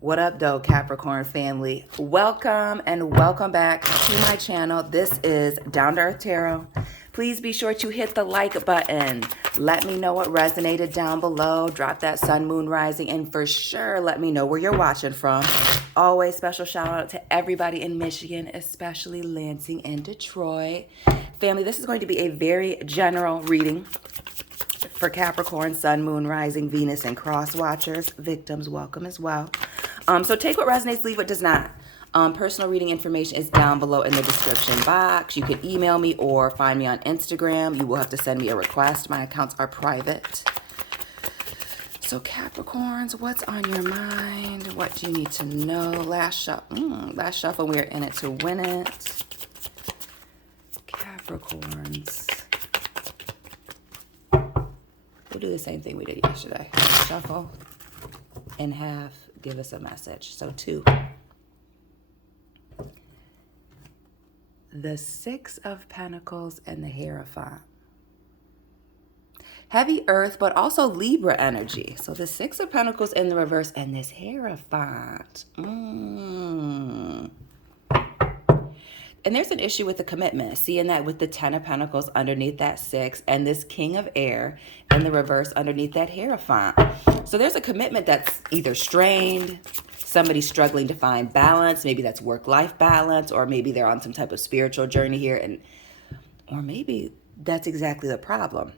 What up, though, Capricorn family? Welcome and welcome back to my channel. This is Down to Earth Tarot. Please be sure to hit the like button. Let me know what resonated down below. Drop that sun, moon, rising, and for sure, let me know where you're watching from. Always special shout out to everybody in Michigan, especially Lansing and Detroit. Family, this is going to be a very general reading for Capricorn, Sun, Moon, Rising, Venus, and Cross Watchers. Victims, welcome as well. So take what resonates, leave what does not. Personal reading information is down below in the description box. You can email me or find me on Instagram. You will have to send me a request. My accounts are private. So Capricorns, what's on your mind? What do you need to know? Last shuffle, we're in it to win it. Capricorns. We'll do the same thing we did yesterday. Shuffle in half, give us a message. So 2. The 6 of Pentacles and the Hierophant. Heavy Earth, but also Libra energy. So the 6 of Pentacles in the reverse and this Hierophant. And there's an issue with the commitment. Seeing that with the 10 of Pentacles underneath that 6 and this King of Air in the reverse underneath that Hierophant. So there's a commitment that's either strained, somebody's struggling to find balance. Maybe that's work-life balance, or maybe they're on some type of spiritual journey here. Or maybe that's exactly the problem,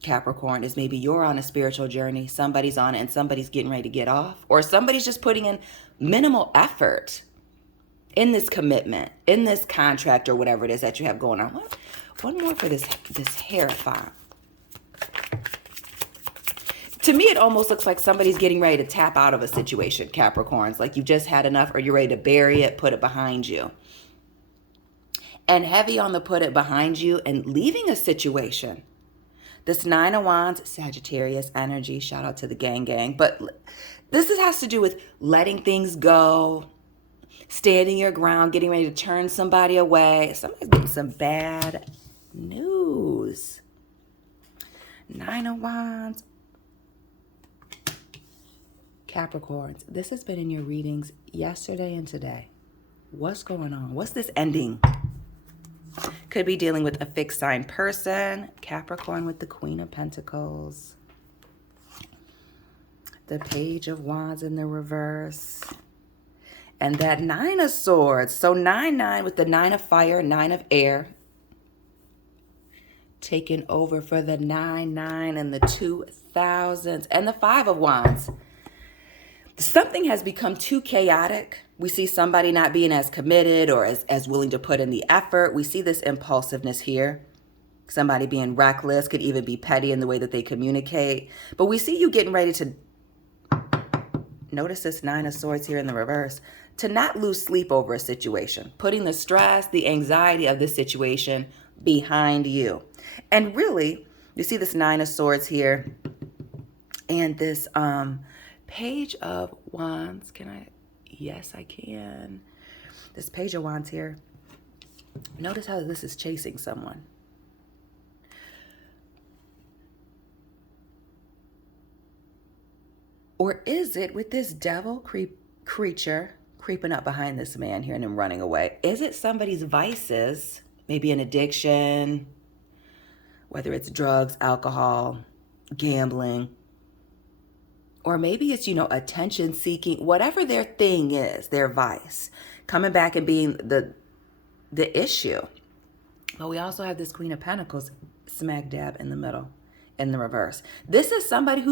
Capricorn, is maybe you're on a spiritual journey, somebody's on it, and somebody's getting ready to get off. Or somebody's just putting in minimal effort in this commitment, in this contract, or whatever it is that you have going on. One more for this Hierophant. To me, it almost looks like somebody's getting ready to tap out of a situation, Capricorns. Like you just had enough, or you're ready to bury it, put it behind you. And heavy on the put it behind you and leaving a situation. This 9 of Wands, Sagittarius energy. Shout out to the gang. But this has to do with letting things go, standing your ground, getting ready to turn somebody away. Somebody's getting some bad news. 9 of Wands. Capricorns, this has been in your readings yesterday and today. What's going on? What's this ending? Could be dealing with a fixed sign person. Capricorn with the Queen of Pentacles. The Page of Wands in the reverse. And that 9 of Swords. So 9-9 with the 9 of Fire, 9 of Air. Taking over for the 9-9 and the 2000s. And the 5 of Wands. Something has become too chaotic. We see somebody not being as committed or as willing to put in the effort. We see this impulsiveness here. Somebody being reckless, could even be petty in the way that they communicate. But we see you getting ready to, notice this 9 of Swords here in the reverse, to not lose sleep over a situation. Putting the stress, the anxiety of this situation behind you. And really, you see this 9 of Swords here and this Page of Wands. Can I? Yes, I can. This Page of Wands here. Notice how this is chasing someone. Or is it with this devil creature creeping up behind this man here and him running away? Is it somebody's vices? Maybe an addiction, whether it's drugs, alcohol, gambling. Or maybe it's, attention seeking, whatever their thing is, their vice, coming back and being the issue. But we also have this Queen of Pentacles smack dab in the middle, in the reverse. This is somebody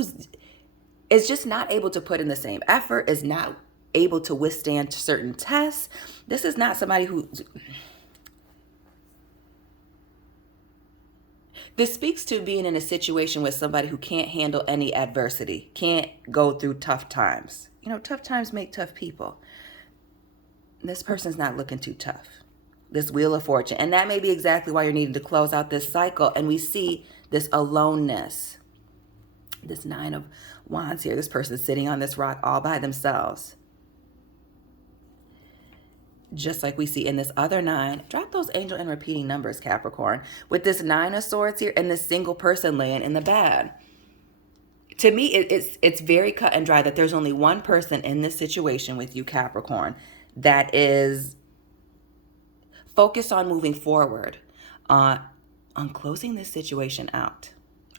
is just not able to put in the same effort, is not able to withstand certain tests. This is not somebody who... This speaks to being in a situation with somebody who can't handle any adversity, can't go through tough times. Tough times make tough people. This person's not looking too tough. This Wheel of Fortune. And that may be exactly why you're needing to close out this cycle. And we see this aloneness. This 9 of Wands here. This person's sitting on this rock all by themselves. Just like we see in this other 9, drop those angel and repeating numbers, Capricorn, with this 9 of Swords here and this single person laying in the bed. To me, it's very cut and dry that there's only one person in this situation with you, Capricorn, that is focused on moving forward, on closing this situation out,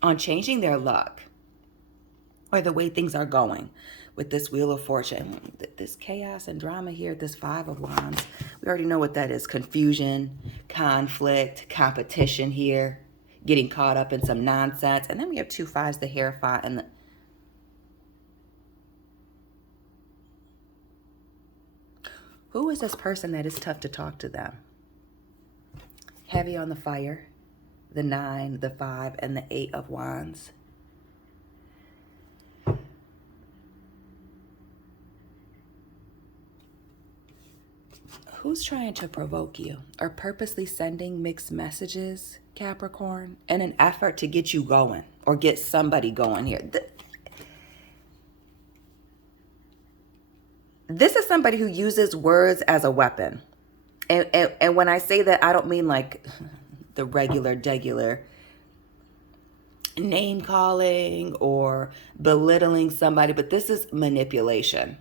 on changing their luck or the way things are going with this Wheel of Fortune. This chaos and drama here, this Five of Wands, we already know what that is. Confusion, conflict, competition here, getting caught up in some nonsense. And then we have two fives, the Hierophant and the... Who is this person that is tough to talk to them? Heavy on the fire, the 9, the 5, and the 8 of Wands. Who's trying to provoke you or purposely sending mixed messages, Capricorn, in an effort to get you going or get somebody going here? This is somebody who uses words as a weapon. And when I say that, I don't mean like the regular name calling or belittling somebody, but this is manipulation.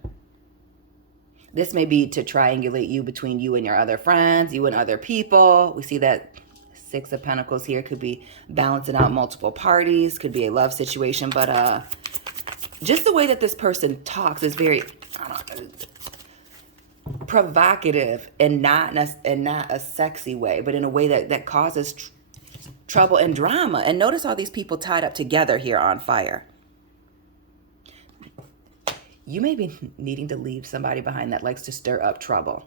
This may be to triangulate you between you and your other friends, you and other people. We see that 6 of Pentacles here could be balancing out multiple parties, could be a love situation, but just the way that this person talks is very, I don't know, provocative and not a sexy way, but in a way that causes trouble and drama. And notice all these people tied up together here on fire. You may be needing to leave somebody behind that likes to stir up trouble.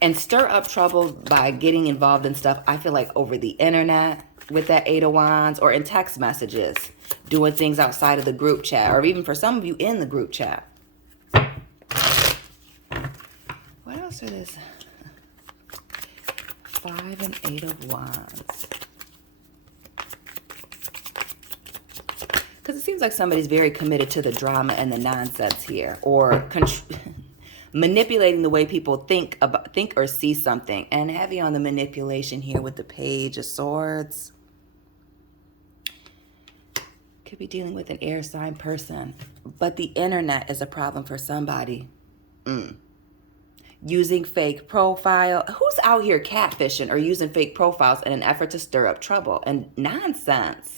And stir up trouble by getting involved in stuff, I feel like, over the internet with that 8 of Wands, or in text messages, doing things outside of the group chat, or even for some of you in the group chat. What else are this? 5 and 8 of Wands. Because it seems like somebody's very committed to the drama and the nonsense here, or manipulating the way people think or see something. And heavy on the manipulation here with the Page of Swords. Could be dealing with an air sign person, but the internet is a problem for somebody. Using fake profile. Who's out here catfishing or using fake profiles in an effort to stir up trouble and nonsense?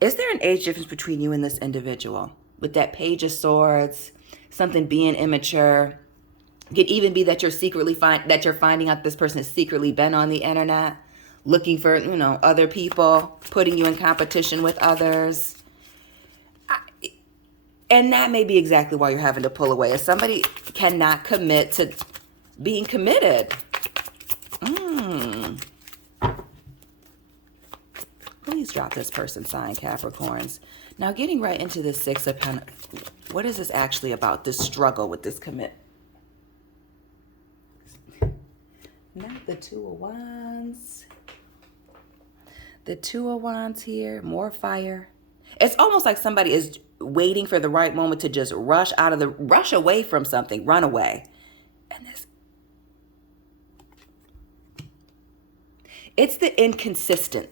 Is there an age difference between you and this individual? With that Page of Swords, something being immature. It could even be that you're finding out this person has secretly been on the internet, looking for, other people, putting you in competition with others. And that may be exactly why you're having to pull away. If somebody cannot commit to being committed. Please drop this person sign, Capricorns. Now, getting right into the 6 of Pentacles. What is this actually about? This struggle with this commit. Not the 2 of Wands. The 2 of Wands here. More fire. It's almost like somebody is waiting for the right moment to just rush away from something, run away. And it's the inconsistency,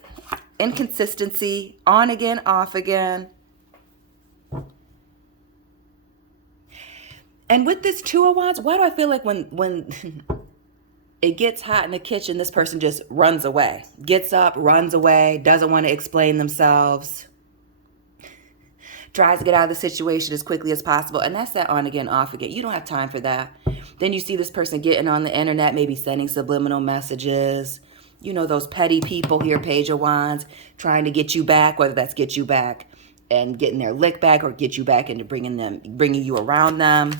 on again, off again. And with this 2 of Wands, why do I feel like when it gets hot in the kitchen, this person just runs away, gets up, runs away, doesn't want to explain themselves, tries to get out of the situation as quickly as possible. And that's that on again, off again. You don't have time for that. Then you see this person getting on the internet, maybe sending subliminal messages. Those petty people here, Page of Wands, trying to get you back, whether that's get you back and getting their lick back or get you back into bringing you around them.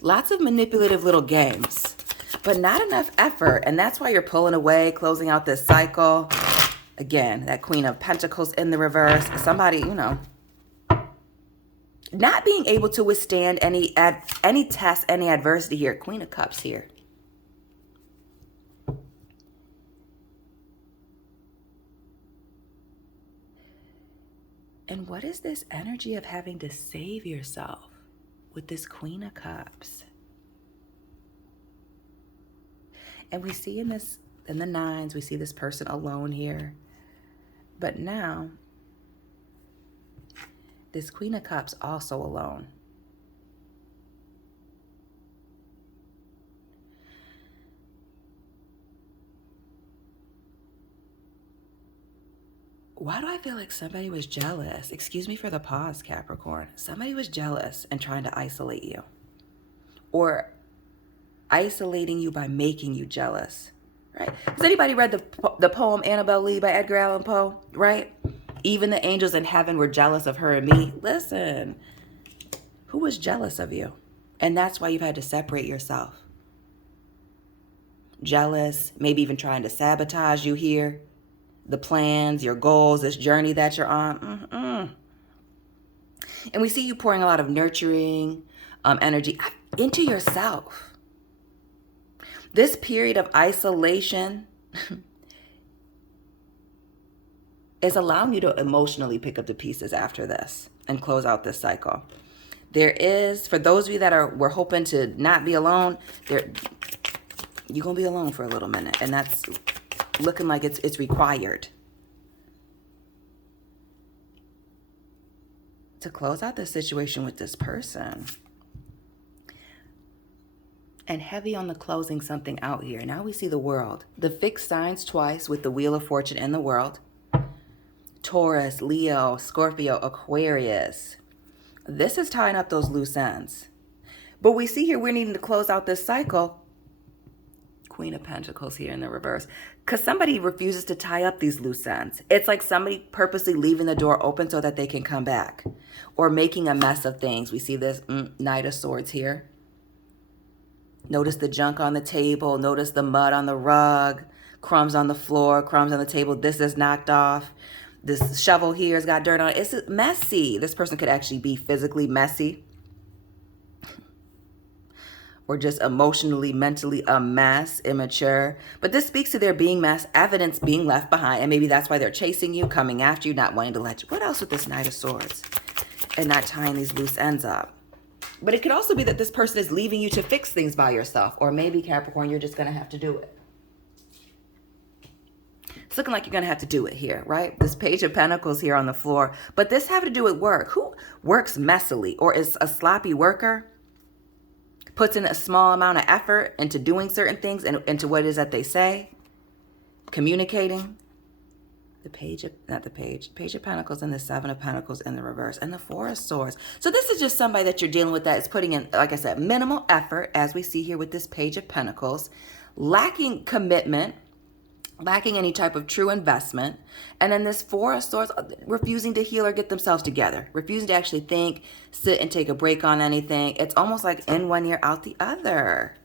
Lots of manipulative little games, but not enough effort. And that's why you're pulling away, closing out this cycle. Again, that Queen of Pentacles in the reverse. Somebody, not being able to withstand any test, any adversity here. Queen of Cups here. And what is this energy of having to save yourself with this Queen of Cups? And we see in the nines, we see this person alone here. But now, this Queen of Cups also alone. Why do I feel like somebody was jealous? Excuse me for the pause, Capricorn. Somebody was jealous and trying to isolate you. Or isolating you by making you jealous, right? Has anybody read the poem Annabel Lee by Edgar Allan Poe, right? Even the angels in heaven were jealous of her and me. Listen, who was jealous of you? And that's why you've had to separate yourself. Jealous, maybe even trying to sabotage you here. The plans, your goals, this journey that you're on. And we see you pouring a lot of nurturing energy into yourself. This period of isolation is allowing you to emotionally pick up the pieces after this and close out this cycle. There is, for those of you that we're hoping to not be alone, you're going to be alone for a little minute. And that's looking like it's required. To close out this situation with this person. And heavy on the closing something out here. Now we see the world. The fixed signs twice with the Wheel of Fortune in the world. Taurus, Leo, Scorpio, Aquarius. This is tying up those loose ends. But we see here we're needing to close out this cycle. Queen of Pentacles here in the reverse. Because somebody refuses to tie up these loose ends. It's like somebody purposely leaving the door open so that they can come back. Or making a mess of things. We see this Knight of Swords here. Notice the junk on the table. Notice the mud on the rug. Crumbs on the floor. Crumbs on the table. This is knocked off. This shovel here has got dirt on it. It's messy. This person could actually be physically messy. Or just emotionally, mentally a mess, immature. But this speaks to there being evidence being left behind. And maybe that's why they're chasing you, coming after you, not wanting to let you. What else with this Knight of Swords? And not tying these loose ends up. But it could also be that this person is leaving you to fix things by yourself. Or maybe, Capricorn, you're just going to have to do it. It's looking like you're going to have to do it here, right? This Page of Pentacles here on the floor. But this having to do with work. Who works messily or is a sloppy worker? Puts in a small amount of effort into doing certain things and into what it is that they say. Communicating. Page of Pentacles and the Seven of Pentacles in the reverse. And the Four of Swords. So this is just somebody that you're dealing with that is putting in, like I said, minimal effort, as we see here with this Page of Pentacles. Lacking commitment. Lacking any type of true investment. And then this Four of Swords, refusing to heal or get themselves together. Refusing to actually think, sit and take a break on anything. It's almost like in one ear, out the other.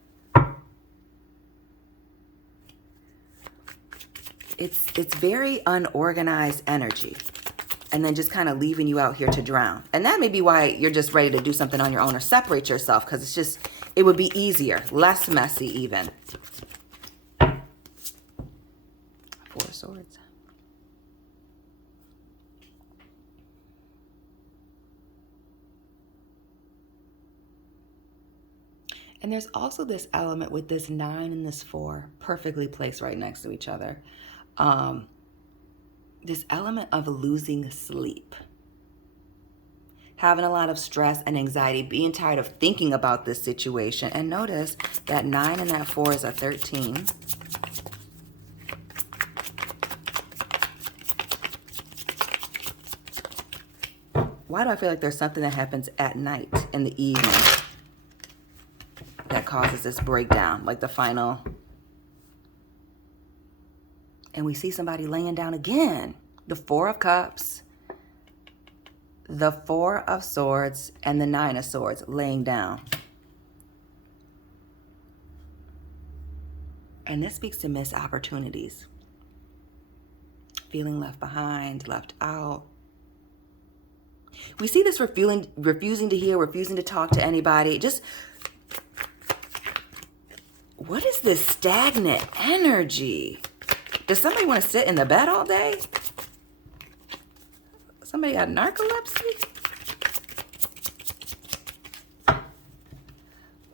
It's very unorganized energy. And then just kind of leaving you out here to drown. And that may be why you're just ready to do something on your own or separate yourself. Because it's just, it would be easier. Less messy even. Four of Swords. And there's also this element with this 9 and this 4 perfectly placed right next to each other. This element of losing sleep. Having a lot of stress and anxiety, being tired of thinking about this situation. And notice that 9 and that 4 is a 13. Why do I feel like there's something that happens at night in the evening that causes this breakdown, like the final? And we see somebody laying down again. The Four of Cups, the Four of Swords, and the Nine of Swords laying down. And this speaks to missed opportunities. Feeling left behind, left out. We see this refusing to hear, refusing to talk to anybody. Just, what is this stagnant energy? Does somebody want to sit in the bed all day? Somebody got narcolepsy?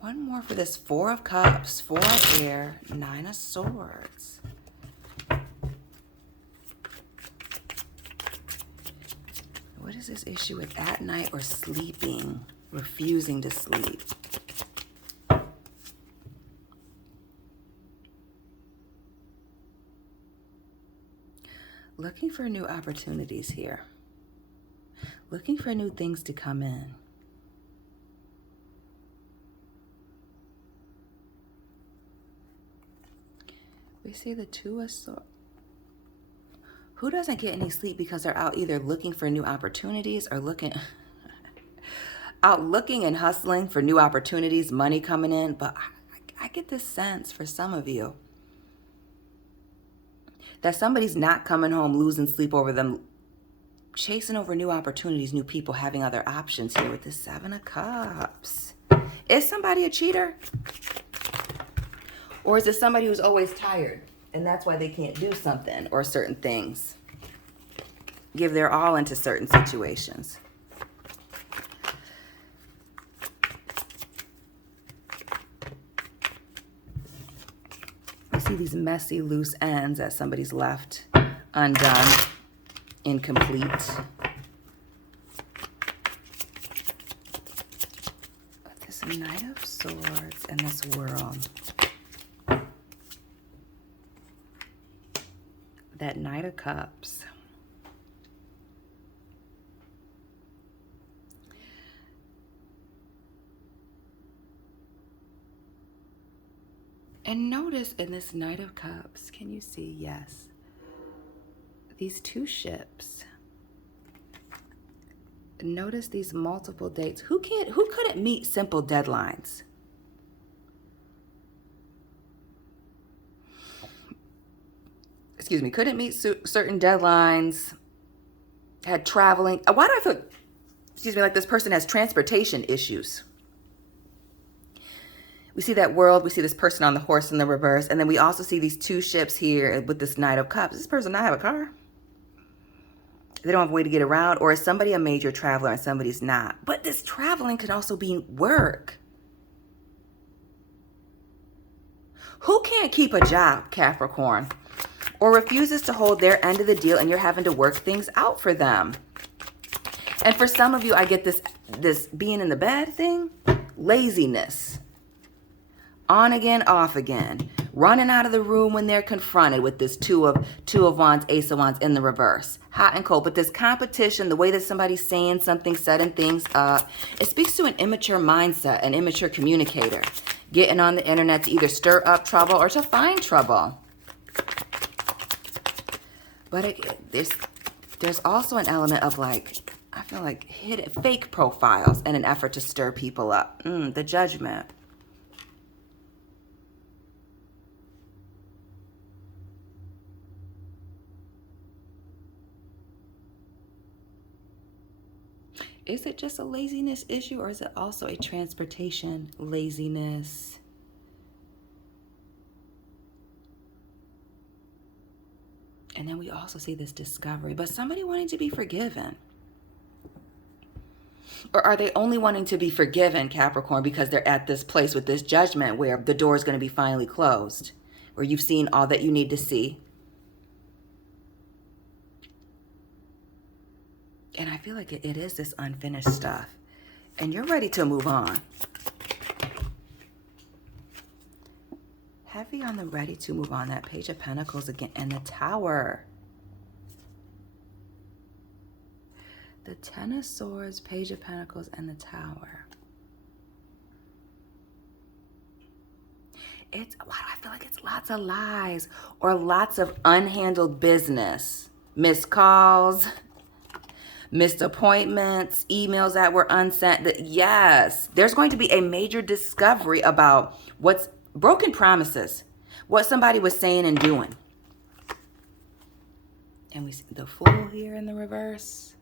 One more for this Four of Cups, 4 of Air, 9 of Swords. What is this issue with at night or sleeping, refusing to sleep? Looking for new opportunities here. Looking for new things to come in. We see the Two of Swords. Who doesn't get any sleep because they're out either looking for new opportunities or out looking and hustling for new opportunities, money coming in? But I get this sense for some of you that somebody's not coming home losing sleep over them, chasing over new opportunities, new people, having other options here with the 7 of Cups. Is somebody a cheater? Or is it somebody who's always tired and that's why they can't do something or certain things? Give their all into certain situations. I see these messy loose ends that somebody's left undone, incomplete. This Knight of Swords and this World. That Knight of Cups. And notice in this Knight of Cups, can you see? Yes. These 2 ships. Notice these multiple dates. Who couldn't meet simple deadlines? Excuse me, couldn't meet certain deadlines, had traveling. Why do I feel, excuse me, like this person has transportation issues? We see that World, we see this person on the horse in the reverse, and then we also see these 2 ships here with this Knight of Cups. Does this person not have a car? They don't have a way to get around, or is somebody a major traveler and somebody's not? But this traveling could also be work. Who can't keep a job, Capricorn? Or refuses to hold their end of the deal and you're having to work things out for them. And for some of you, I get this being in the bed thing. Laziness. On again, off again. Running out of the room when they're confronted with this two of Wands, Ace of Wands in the reverse. Hot and cold. But this competition, the way that somebody's saying something, setting things up, it speaks to an immature mindset, an immature communicator. Getting on the internet to either stir up trouble or to find trouble. But there's also an element of like, I feel like hidden fake profiles in an effort to stir people up. The Judgment. Is it just a laziness issue or is it also a transportation laziness? And then we also see this discovery, but somebody wanting to be forgiven. Or are they only wanting to be forgiven, Capricorn, because they're at this place with this judgment where the door is going to be finally closed, where you've seen all that you need to see? And I feel like it is this unfinished stuff. And you're ready to move on. Heavy on the ready to move on. That Page of Pentacles again. And the Tower. The Ten of Swords, Page of Pentacles, and the Tower. Why do I feel like it's lots of lies or lots of unhandled business? Missed calls, missed appointments, emails that were unsent. Yes, there's going to be a major discovery about what's broken promises, what somebody was saying and doing. And we see the Fool here in the reverse.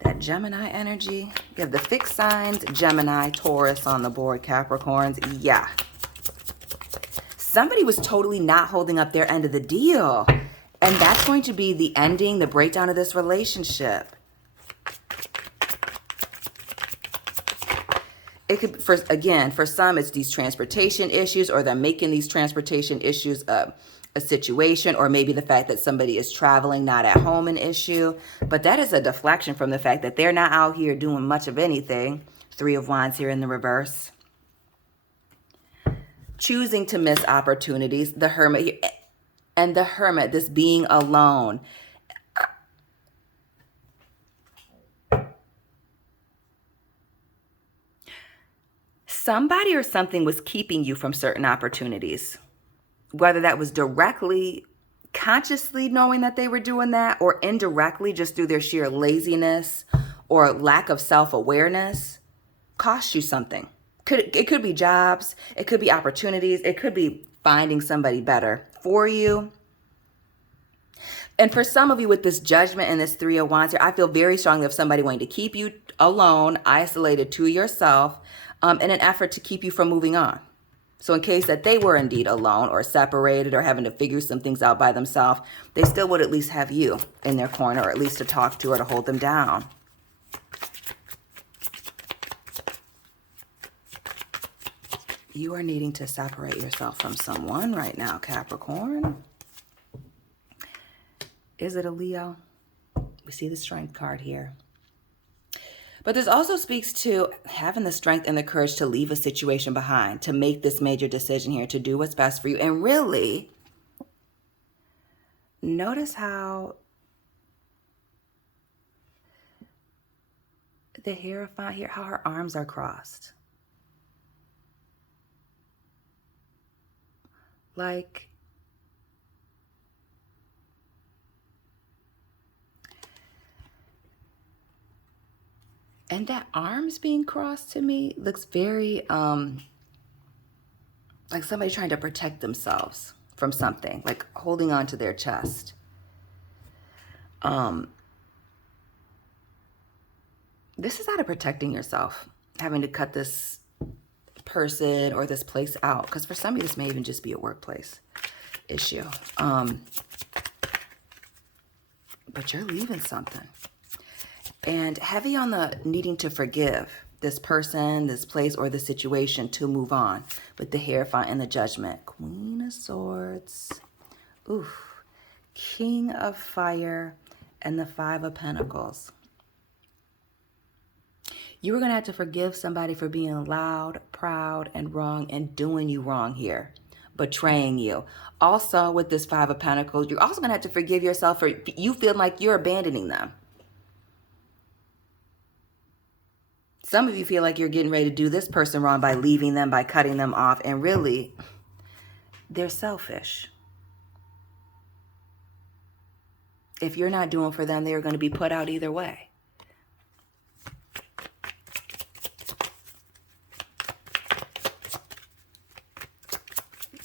That Gemini energy. You have the fixed signs, Gemini, Taurus on the board, Capricorns. Yeah. Somebody was totally not holding up their end of the deal. And that's going to be the ending, the breakdown of this relationship. it could, for some, it's these transportation issues, or they're making these transportation issues a situation, or maybe the fact that somebody is traveling, not at home, an issue. But that is a deflection from the fact that they're not out here doing much of anything. Three of Wands here in the reverse. Choosing to miss opportunities. The Hermit here. And the Hermit, this being alone. Somebody or something was keeping you from certain opportunities, whether that was directly, consciously knowing that they were doing that, or indirectly just through their sheer laziness or lack of self-awareness, cost you something. It could be jobs, it could be opportunities, it could be finding somebody better for you. And for some of you with this Judgment and this Three of Wands here, I feel very strongly of somebody wanting to keep you alone, isolated to yourself, in an effort to keep you from moving on. So in case that they were indeed alone or separated or having to figure some things out by themselves, they still would at least have you in their corner, or at least to talk to or to hold them down. You are needing to separate yourself from someone right now, Capricorn. Is it a Leo? We see the Strength card here. But this also speaks to having the strength and the courage to leave a situation behind, to make this major decision here, to do what's best for you. And really, notice how the Hierophant here, how her arms are crossed. Like, and that arms being crossed to me looks very like somebody trying to protect themselves from something, like holding on to their chest. This is out of protecting yourself, having to cut this person or this place out, because for some of you this may even just be a workplace issue. But you're leaving something. And heavy on the needing to forgive this person, this place, or the situation to move on, with the Hierophant and the Judgment. Queen of Swords. Oof. King of Fire and the Five of Pentacles. You were going to have to forgive somebody for being loud, proud, and wrong, and doing you wrong here, betraying you. Also, with this Five of Pentacles, you're also going to have to forgive yourself for you feeling like you're abandoning them. Some of you feel like you're getting ready to do this person wrong by leaving them, by cutting them off, and really, they're selfish. If you're not doing for them, they're going to be put out either way.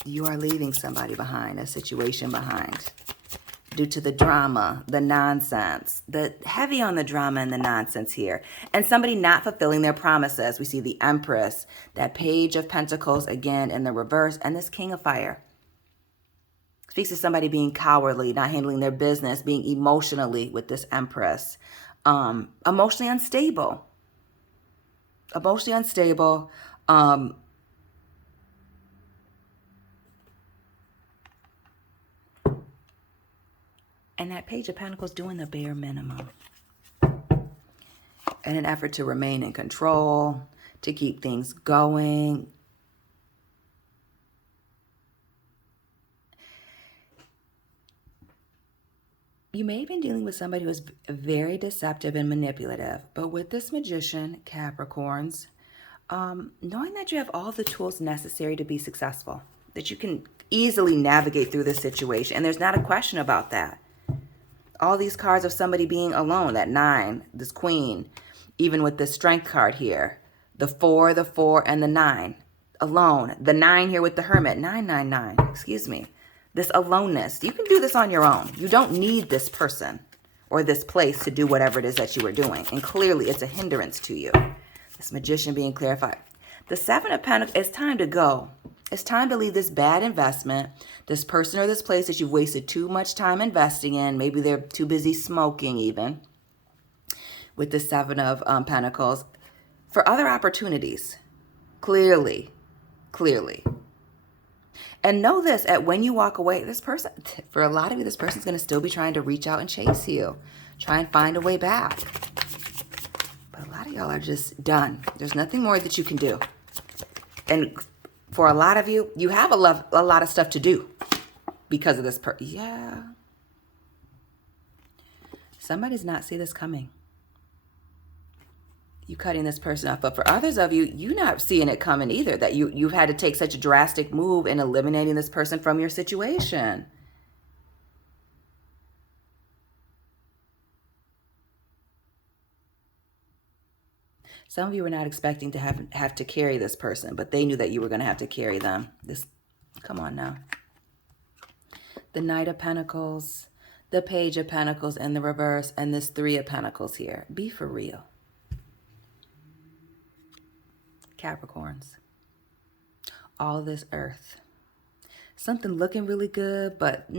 You are leaving somebody behind, a situation behind, due to the drama, the nonsense, the heavy on the drama and the nonsense here. And somebody not fulfilling their promises. We see the Empress, that Page of Pentacles again in the reverse, and this King of Fire. Speaks to somebody being cowardly, not handling their business, being emotionally with this Empress. Emotionally unstable. Emotionally unstable. And that Page of Pentacles doing the bare minimum. In an effort to remain in control, to keep things going. You may have been dealing with somebody who is very deceptive and manipulative. But with this Magician, Capricorns, knowing that you have all the tools necessary to be successful, that you can easily navigate through this situation. And there's not a question about that. All these cards of somebody being alone, that 9, this Queen, even with this Strength card here, the 4, and the 9, alone. The 9 here with the Hermit, 999, excuse me. This aloneness, you can do this on your own. You don't need this person or this place to do whatever it is that you are doing. And clearly it's a hindrance to you. This Magician being clarified. The 7 of Pentacles, it's time to go. It's time to leave this bad investment, this person or this place that you've wasted too much time investing in. Maybe they're too busy smoking even. With the 7 of Pentacles. For other opportunities. Clearly. And know this, at when you walk away, this person, for a lot of you, this person's going to still be trying to reach out and chase you. Try and find a way back. But a lot of y'all are just done. There's nothing more that you can do. And for a lot of you, you have a lot of stuff to do because of this person. Yeah. Somebody does not see this coming. You cutting this person off. But for others of you, you're not seeing it coming either. That you've had to take such a drastic move in eliminating this person from your situation. Some of you were not expecting to have to carry this person, but they knew that you were going to have to carry them. Come on now. The Knight of Pentacles, the Page of Pentacles in the reverse, and this Three of Pentacles here. Be for real. Capricorns. All this earth. Something looking really good, but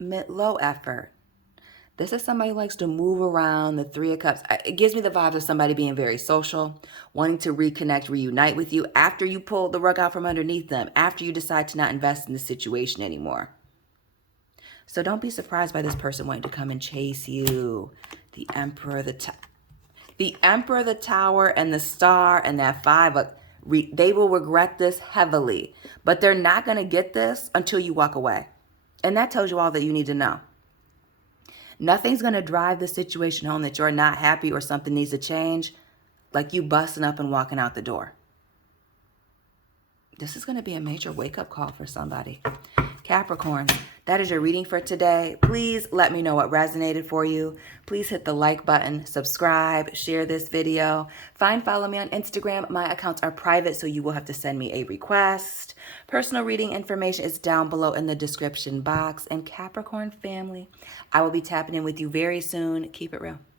low effort. This is somebody who likes to move around. The Three of Cups. It gives me the vibe of somebody being very social, wanting to reconnect, reunite with you after you pull the rug out from underneath them, after you decide to not invest in the situation anymore. So don't be surprised by this person wanting to come and chase you. The Emperor, the Emperor, the Tower, and the Star, and that Five. They will regret this heavily, but they're not going to get this until you walk away. And that tells you all that you need to know. Nothing's going to drive the situation home that you're not happy or something needs to change like you busting up and walking out the door. This is going to be a major wake-up call for somebody. Capricorn, that is your reading for today. Please let me know what resonated for you. Please hit the like button, subscribe, share this video. Follow me on Instagram. My accounts are private, so you will have to send me a request. Personal reading information is down below in the description box. And Capricorn family, I will be tapping in with you very soon. Keep it real.